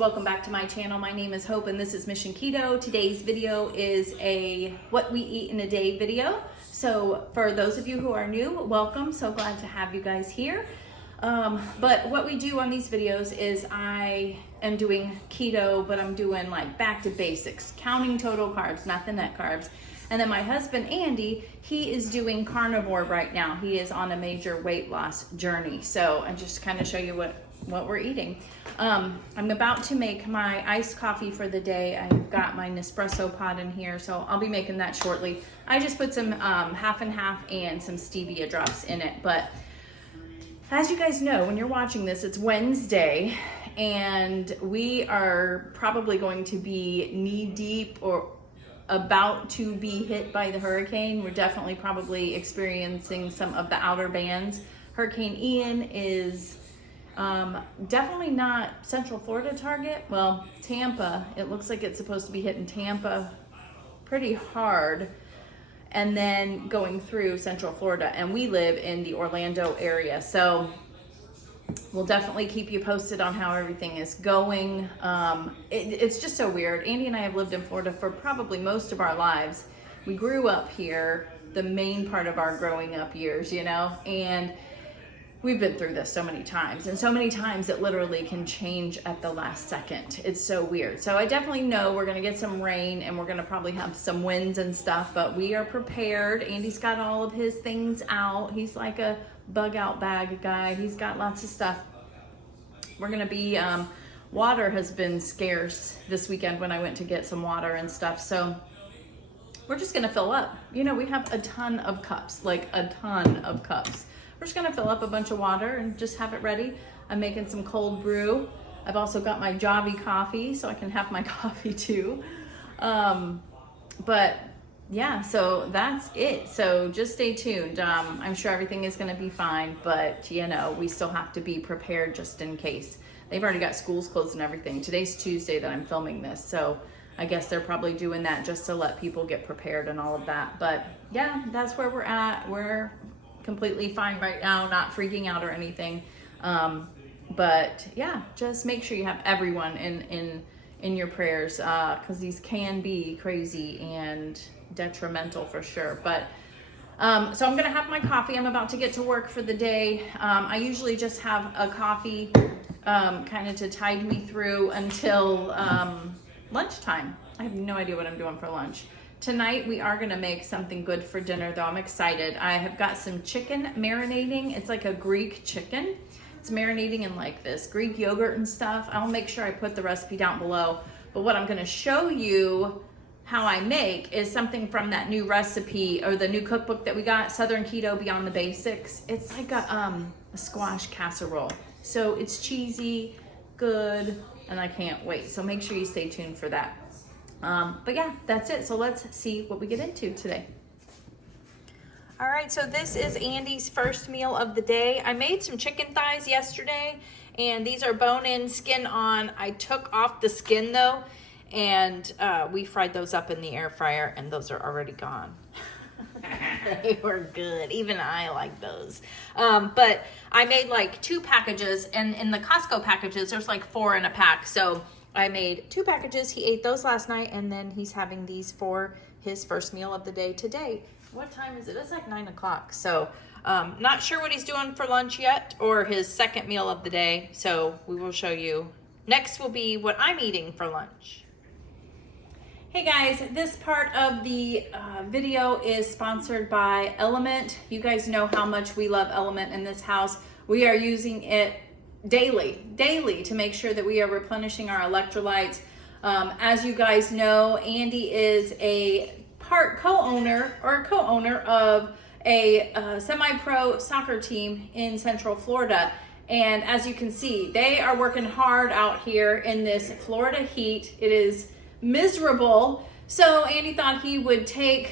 welcome back to my channel. My name is Hope and this is Mission Keto. Today's video is a what we eat in a day video. So for those of you who are new, welcome. So glad to have you guys here. But what we do on these videos is I am doing keto, but I'm doing like back to basics, counting total carbs, not the net carbs. And then my husband, Andy, he is doing carnivore right now. He is on a major weight loss journey. So I just kind of show you what we're eating. I'm about to make my iced coffee for the day. I've got my Nespresso pod in here, so I'll be making that shortly. I just put some half and half and some stevia drops in it. But as you guys know, when you're watching this, it's Wednesday, and we are probably going to be knee deep or about to be hit by the hurricane. We're definitely probably experiencing some of the outer bands. Hurricane Ian is definitely not Central Florida target. Well, Tampa, it looks like it's supposed to be hitting Tampa pretty hard and then going through Central Florida. And we live in the Orlando area. So we'll definitely keep you posted on how everything is going. It's just so weird. Andy and I have lived in Florida for probably most of our lives. We grew up here, the main part of our growing up years, you know, and we've been through this so many times, and so many times it literally can change at the last second. It's so weird. So I definitely know we're gonna get some rain and we're gonna probably have some winds and stuff, but we are prepared. Andy's got all of his things out. He's like a bug out bag guy. He's got lots of stuff. We're gonna be, water has been scarce this weekend when I went to get some water and stuff. So we're just gonna fill up. You know, we have a ton of cups, like a ton of cups. We're just gonna fill up a bunch of water and just have it ready. I'm making some cold brew. I've also got my Javi coffee, so I can have my coffee too. But yeah, so that's it. So just stay tuned. I'm sure everything is gonna be fine, but you know, we still have to be prepared just in case. They've already got schools closed and everything. Today's Tuesday that I'm filming this, so I guess they're probably doing that just to let people get prepared and all of that. But yeah, that's where we're at. We're completely fine right now, not freaking out or anything. But yeah, just make sure you have everyone in your prayers, because these can be crazy and detrimental for sure. But so I'm gonna have my coffee. I'm about to get to work for the day. I usually just have a coffee kind of to tide me through until lunchtime. I have no idea what I'm doing for lunch. Tonight we are gonna make something good for dinner though. I'm excited. I have got some chicken marinating. It's like a Greek chicken. It's marinating in like this Greek yogurt and stuff. I'll make sure I put the recipe down below. But what I'm gonna show you how I make is something from that new recipe or the new cookbook that we got, Southern Keto Beyond the Basics. It's like a squash casserole. So it's cheesy, good, and I can't wait. So make sure you stay tuned for that. But yeah, that's it. So let's see what we get into today. All right, so this is Andy's first meal of the day. I made some chicken thighs yesterday, and these are bone-in, skin on. I took off the skin though, and we fried those up in the air fryer, and those are already gone. They were good. Even I like those. But I made like 2 packages, and in the Costco packages, there's like 4 in a pack. So I made 2 packages. He ate those last night, and then he's having these for his first meal of the day today. What time is it? It's like 9 o'clock. So not sure what he's doing for lunch yet, or his second meal of the day. So we will show you. Next will be what I'm eating for lunch. Hey guys, this part of the video is sponsored by Element. You guys know how much we love Element in this house. We are using it daily to make sure that we are replenishing our electrolytes. As you guys know, Andy is a co-owner of a semi-pro soccer team in Central Florida. And as you can see, they are working hard out here in this Florida heat. It is miserable. So Andy thought he would take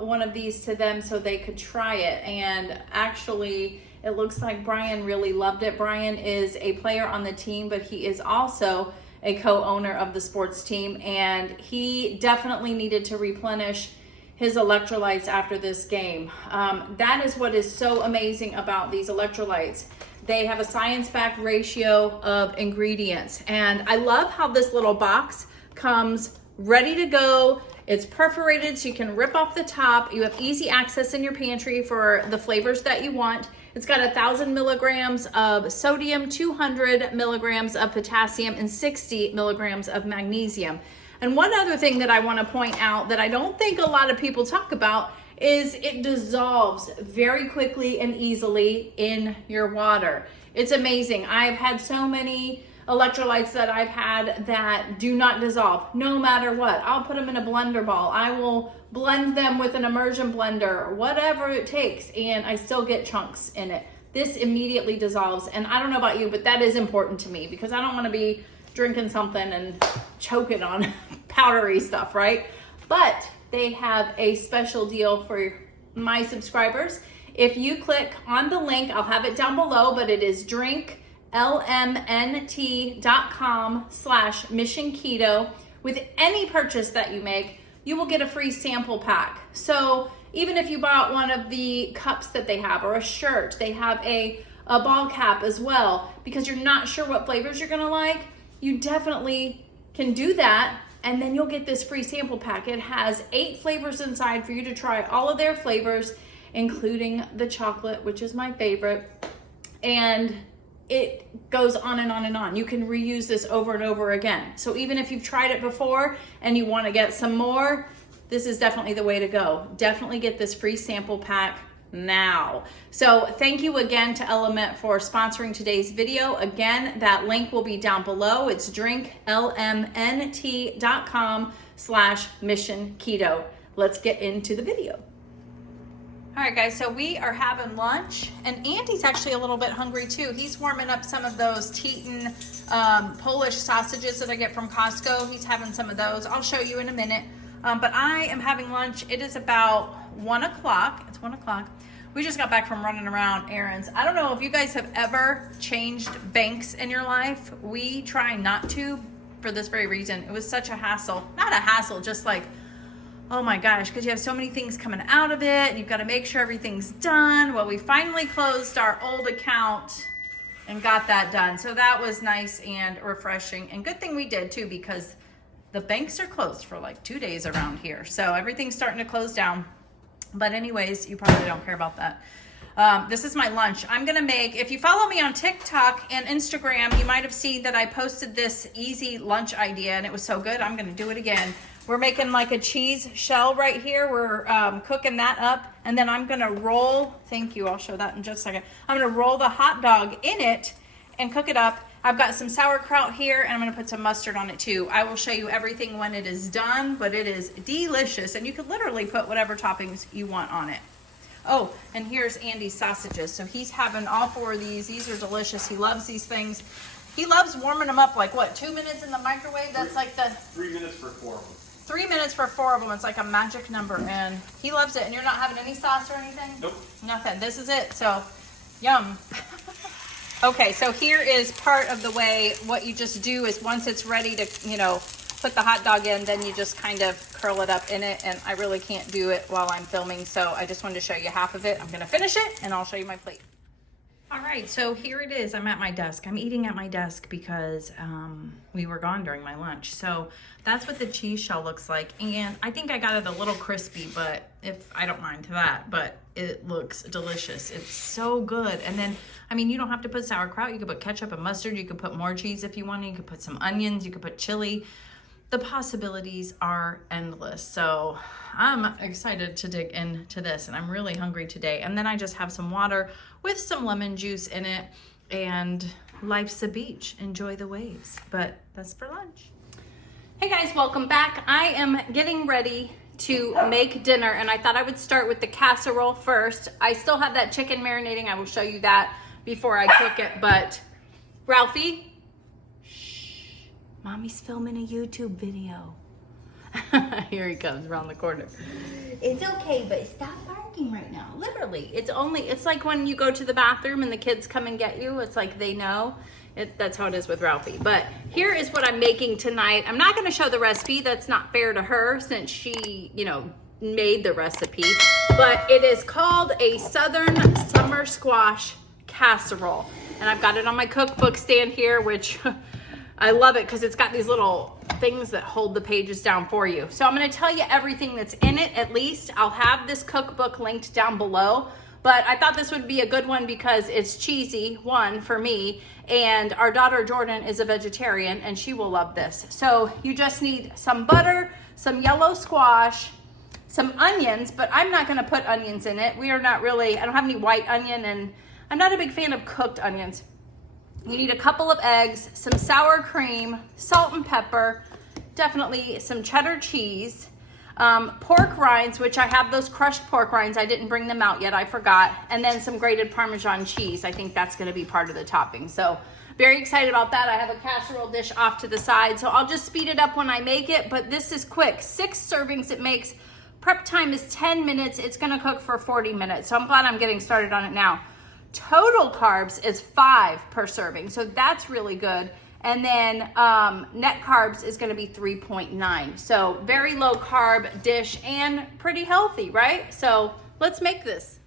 one of these to them so they could try it. And actually, it looks like Brian really loved it. Brian is a player on the team, but he is also a co-owner of the sports team, and he definitely needed to replenish his electrolytes after this game. That is what is so amazing about these electrolytes. They have a science-backed ratio of ingredients. And I love how this little box comes ready to go. It's perforated so you can rip off the top. You have easy access in your pantry for the flavors that you want. It's got 1,000 milligrams of sodium, 200 milligrams of potassium, and 60 milligrams of magnesium. And one other thing that I want to point out that I don't think a lot of people talk about is it dissolves very quickly and easily in your water. It's amazing. I've had so many electrolytes that I've had that do not dissolve no matter what. I'll put them in a blender ball. I will blend them with an immersion blender, whatever it takes, and I still get chunks in it. This immediately dissolves, and I don't know about you, but that is important to me because I don't want to be drinking something and choking on powdery stuff, right? But they have a special deal for my subscribers. If you click on the link, I'll have it down below, but it is drinklmnt.com/MissionKeto. With any purchase that you make, you will get a free sample pack. So even if you bought one of the cups that they have or a shirt, they have a ball cap as well, because you're not sure what flavors you're gonna like, you definitely can do that. And then you'll get this free sample pack. It has 8 flavors inside for you to try all of their flavors, including the chocolate, which is my favorite. And it goes on and on and on. You can reuse this over and over again. So even if you've tried it before and you want to get some more, this is definitely the way to go. Definitely get this free sample pack now. So thank you again to Element for sponsoring today's video. Again, that link will be down below. It's drinklmnt.com/MissionKeto. Let's get into the video. All right, guys, so we are having lunch, and Andy's actually a little bit hungry too. He's warming up some of those Teton Polish sausages that I get from Costco. He's having some of those. I'll show you in a minute. But I am having lunch. It is about 1 o'clock. It's 1 o'clock. We just got back from running around errands. I don't know if you guys have ever changed banks in your life. We try not to for this very reason. It was such a hassle. Not a hassle, just like, oh my gosh, because you have so many things coming out of it and you've got to make sure everything's done. Well, we finally closed our old account and got that done. So that was nice and refreshing. And good thing we did too, because the banks are closed for like 2 days around here. So everything's starting to close down. But anyways, you probably don't care about that. This is my lunch. I'm gonna make, if you follow me on TikTok and Instagram, you might have seen that I posted this easy lunch idea and it was so good. I'm gonna do it again. We're making like a cheese shell right here. We're cooking that up, and then I'm gonna roll, thank you, I'll show that in just a second. I'm gonna roll the hot dog in it and cook it up. I've got some sauerkraut here, and I'm gonna put some mustard on it too. I will show you everything when it is done, but it is delicious, and you could literally put whatever toppings you want on it. Oh, and here's Andy's sausages. So he's having all 4 of these. These are delicious. He loves these things. He loves warming them up like, what, 2 minutes in the microwave? That's like the... 3 minutes for 4 of them. 3 minutes for 4 of them. It's like a magic number, and he loves it. And you're not having any sauce or anything? Nope. Nothing. This is it. So, yum. Okay, so here is part of the way. What you just do is once it's ready to, you know, put the hot dog in, then you just kind of curl it up in it. And I really can't do it while I'm filming, so I just wanted to show you half of it. I'm gonna finish it and I'll show you my plate. All right, so here it is. I'm at my desk. I'm eating at my desk because we were gone during my lunch. So that's what the cheese shell looks like. And I think I got it a little crispy, but if I don't mind that, but it looks delicious. It's so good. And then, I mean, you don't have to put sauerkraut. You could put ketchup and mustard. You could put more cheese if you want. You could put some onions. You could put chili. The possibilities are endless. So I'm excited to dig into this, and I'm really hungry today. And then I just have some water with some lemon juice in it, and life's a beach. Enjoy the waves. But that's for lunch. Hey guys, welcome back. I am getting ready to make dinner, and I thought I would start with the casserole first. I still have that chicken marinating. I will show you that before I cook it. But Ralphie, Mommy's filming a YouTube video. Here he comes around the corner. It's okay, but stop barking right now. Literally, it's like when you go to the bathroom and the kids come and get you. It's like they know. That's how it is with Ralphie. But here is what I'm making tonight. I'm not going to show the recipe. That's not fair to her since she, you know, made the recipe. But it is called a Southern Summer Squash Casserole. And I've got it on my cookbook stand here, which I love it because it's got these little things that hold the pages down for you. So I'm going to tell you everything that's in it, at least. I'll have this cookbook linked down below, but I thought this would be a good one because it's cheesy, one, for me, and our daughter Jordan is a vegetarian and she will love this. So you just need some butter, some yellow squash, some onions, but I'm not going to put onions in it. We are not really, I don't have any white onion, and I'm not a big fan of cooked onions. You need a couple of eggs, some sour cream, salt and pepper, definitely some cheddar cheese, pork rinds, which I have those crushed pork rinds. I didn't bring them out yet, I forgot. And then some grated Parmesan cheese. I think that's gonna be part of the topping. So very excited about that. I have a casserole dish off to the side, so I'll just speed it up when I make it, but this is quick. 6 servings it makes. Prep time is 10 minutes. It's gonna cook for 40 minutes. So I'm glad I'm getting started on it now. Total carbs is 5 per serving, so that's really good. And then net carbs is going to be 3.9. So very low carb dish and pretty healthy, right? So let's make this.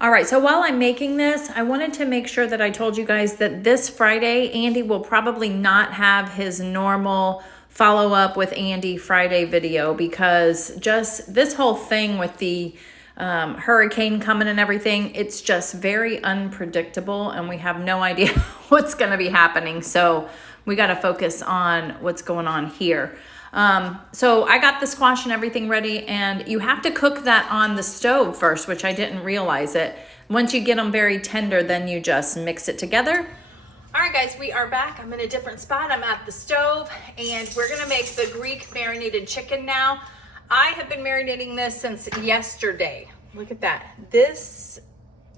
All right, so while I'm making this, I wanted to make sure that I told you guys that this Friday, Andy will probably not have his normal follow up with Andy Friday video, because just this whole thing with the hurricane coming and everything, it's just very unpredictable and we have no idea what's going to be happening. So we got to focus on what's going on here. So I got the squash and everything ready, and you have to cook that on the stove first, which I didn't realize it. Once you get them very tender, then you just mix it together. All right, guys, we are back. I'm in a different spot. I'm at the stove, and we're going to make the Greek marinated chicken now. I have been marinating this since yesterday. Look at that. This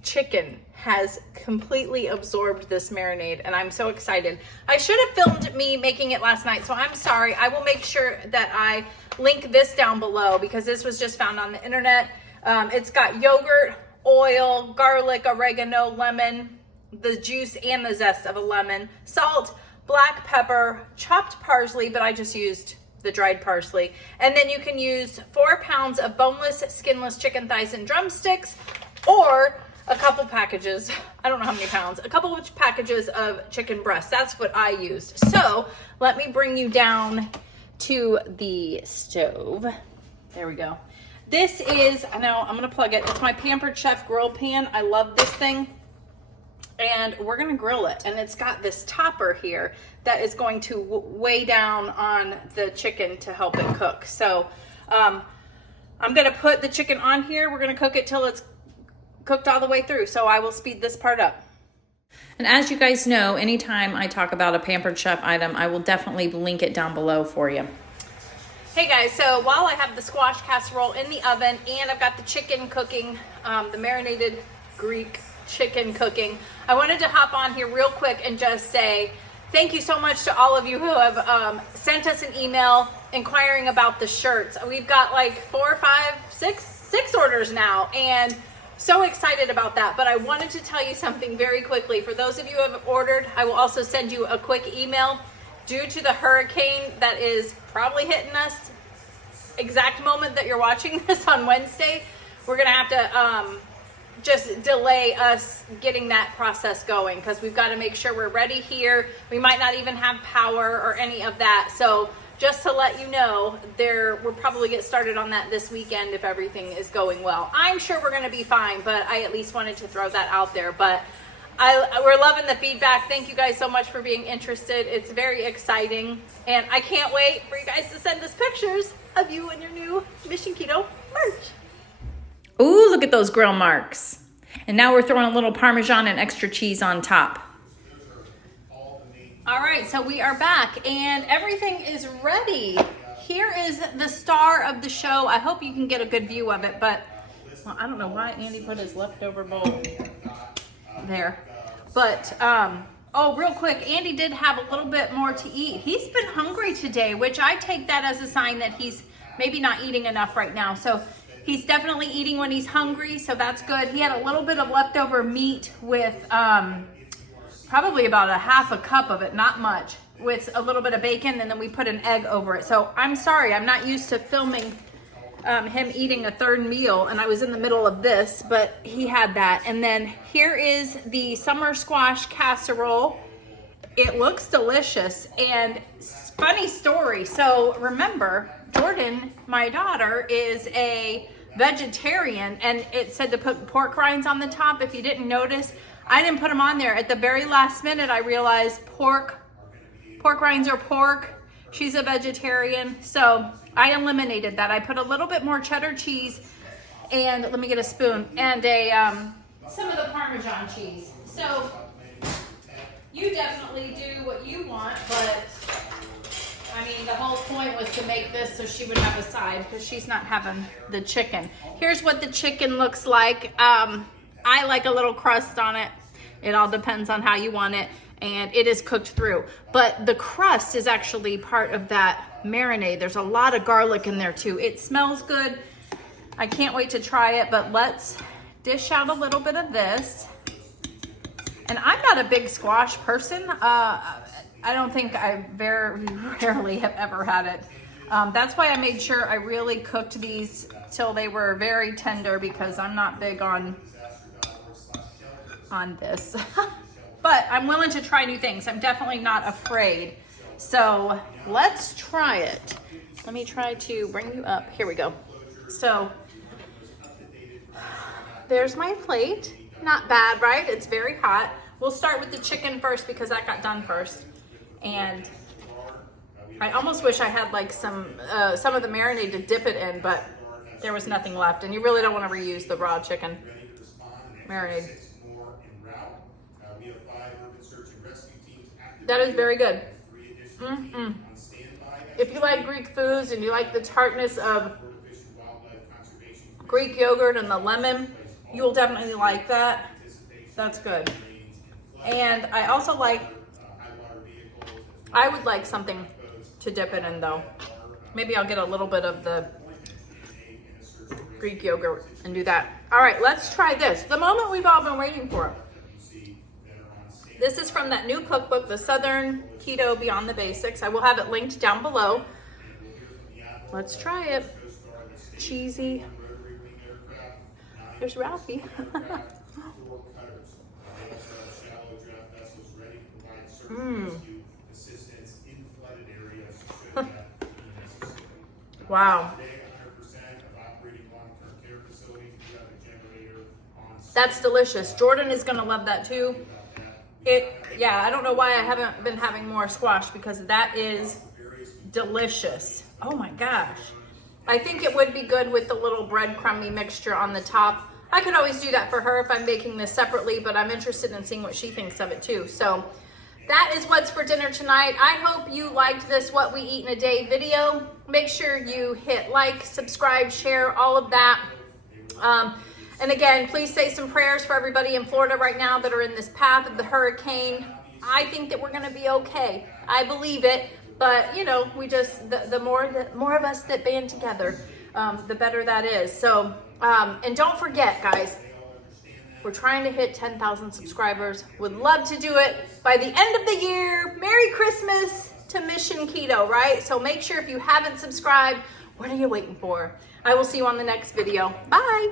chicken has completely absorbed this marinade, and I'm so excited. I should have filmed me making it last night, so I'm sorry. I will make sure that I link this down below because this was just found on the internet. It's got yogurt, oil, garlic, oregano, lemon, the juice and the zest of a lemon, salt, black pepper, chopped parsley, but I just used the dried parsley. And then you can use 4 pounds of boneless, skinless chicken thighs and drumsticks, or a couple packages, I don't know how many pounds, a couple of packages of chicken breasts. That's what I used. So let me bring you down to the stove. There we go. This is, I know, I'm gonna plug it. It's my Pampered Chef grill pan. I love this thing. And we're gonna grill it. And it's got this topper here that is going to weigh down on the chicken to help it cook. So I'm gonna put the chicken on here. We're gonna cook it till it's cooked all the way through. So I will speed this part up. And as you guys know, anytime I talk about a Pampered Chef item, I will definitely link it down below for you. Hey guys, so while I have the squash casserole in the oven and I've got the chicken cooking, the marinated Greek chicken cooking, I wanted to hop on here real quick and just say thank you so much to all of you who have sent us an email inquiring about the shirts. We've got like 4, 5, 6 orders now, and so excited about that. But I wanted to tell you something very quickly. For those of you who have ordered, I will also send you a quick email. Due to the hurricane that is probably hitting us exact moment that you're watching this on Wednesday, we're gonna have to just delay us getting that process going because we've got to make sure we're ready here. We might not even have power or any of that. So just to let you know, we'll probably get started on that this weekend if everything is going well. I'm sure we're going to be fine, but I at least wanted to throw that out there. But we're loving the feedback. Thank you guys so much for being interested. It's very exciting, and I can't wait for you guys to send us pictures of you and your new MissionKeto merch. Ooh, look at those grill marks. And now we're throwing a little Parmesan and extra cheese on top. All right, so we are back and everything is ready. Here is the star of the show. I hope you can get a good view of it, but well, I don't know why Andy put his leftover bowl there. But, oh, real quick, Andy did have a little bit more to eat. He's been hungry today, which I take that as a sign that he's maybe not eating enough right now. So he's definitely eating when he's hungry, so that's good. He had a little bit of leftover meat with probably about a half a cup of it, not much, with a little bit of bacon, and then we put an egg over it. So I'm sorry, I'm not used to filming him eating a third meal, and I was in the middle of this, but he had that. And then here is the Summer Squash Casserole. It looks delicious. And funny story, so remember, Jordan, my daughter, is a vegetarian, and it said to put pork rinds on the top. If you didn't notice, I didn't put them on there. At the very last minute, I realized pork rinds are pork. She's a vegetarian, so I eliminated that. I put a little bit more cheddar cheese, and let me get a spoon, and some of the Parmesan cheese. So you definitely do what you want, but I mean, the whole point was to make this so she would have a side, because she's not having the chicken. Here's what the chicken looks like. I like a little crust on it. It all depends on how you want it. And it is cooked through. But the crust is actually part of that marinade. There's a lot of garlic in there too. It smells good. I can't wait to try it, but let's dish out a little bit of this. And I'm not a big squash person. I don't think I very rarely have ever had it. That's why I made sure I really cooked these till they were very tender, because I'm not big on this. But I'm willing to try new things. I'm definitely not afraid. So let's try it. Let me try to bring you up. Here we go. So there's my plate. Not bad, right? It's very hot. We'll start with the chicken first because that got done first. And I almost wish I had like some of the marinade to dip it in, but there was nothing left. And you really don't want to reuse the raw chicken marinade. That is very good. If you like Greek foods and you like the tartness of Greek yogurt and the lemon, you will definitely like that. That's good. And I also I would like something to dip it in though. Maybe I'll get a little bit of the Greek yogurt and do that. All right, let's try this. The moment we've all been waiting for. This is from that new cookbook, the Southern Keto Beyond the Basics. I will have it linked down below. Let's try it. Cheesy. There's Ralphie. Wow. That's delicious. Jordan is gonna love that too. Yeah, I don't know why I haven't been having more squash, because that is delicious. Oh my gosh. I think it would be good with the little breadcrumby mixture on the top. I could always do that for her if I'm making this separately, but I'm interested in seeing what she thinks of it too. So that is what's for dinner tonight. I hope you liked this What We Eat in a Day video. Make sure you hit like, subscribe, share, all of that. And again, please say some prayers for everybody in Florida right now that are in this path of the hurricane. I think that we're gonna be okay. I believe it, but you know, we just, the more of us that band together, the better that is. So, and don't forget guys, we're trying to hit 10,000 subscribers. Would love to do it by the end of the year. Merry Christmas to MissionKeto, right? So make sure if you haven't subscribed, what are you waiting for? I will see you on the next video. Bye.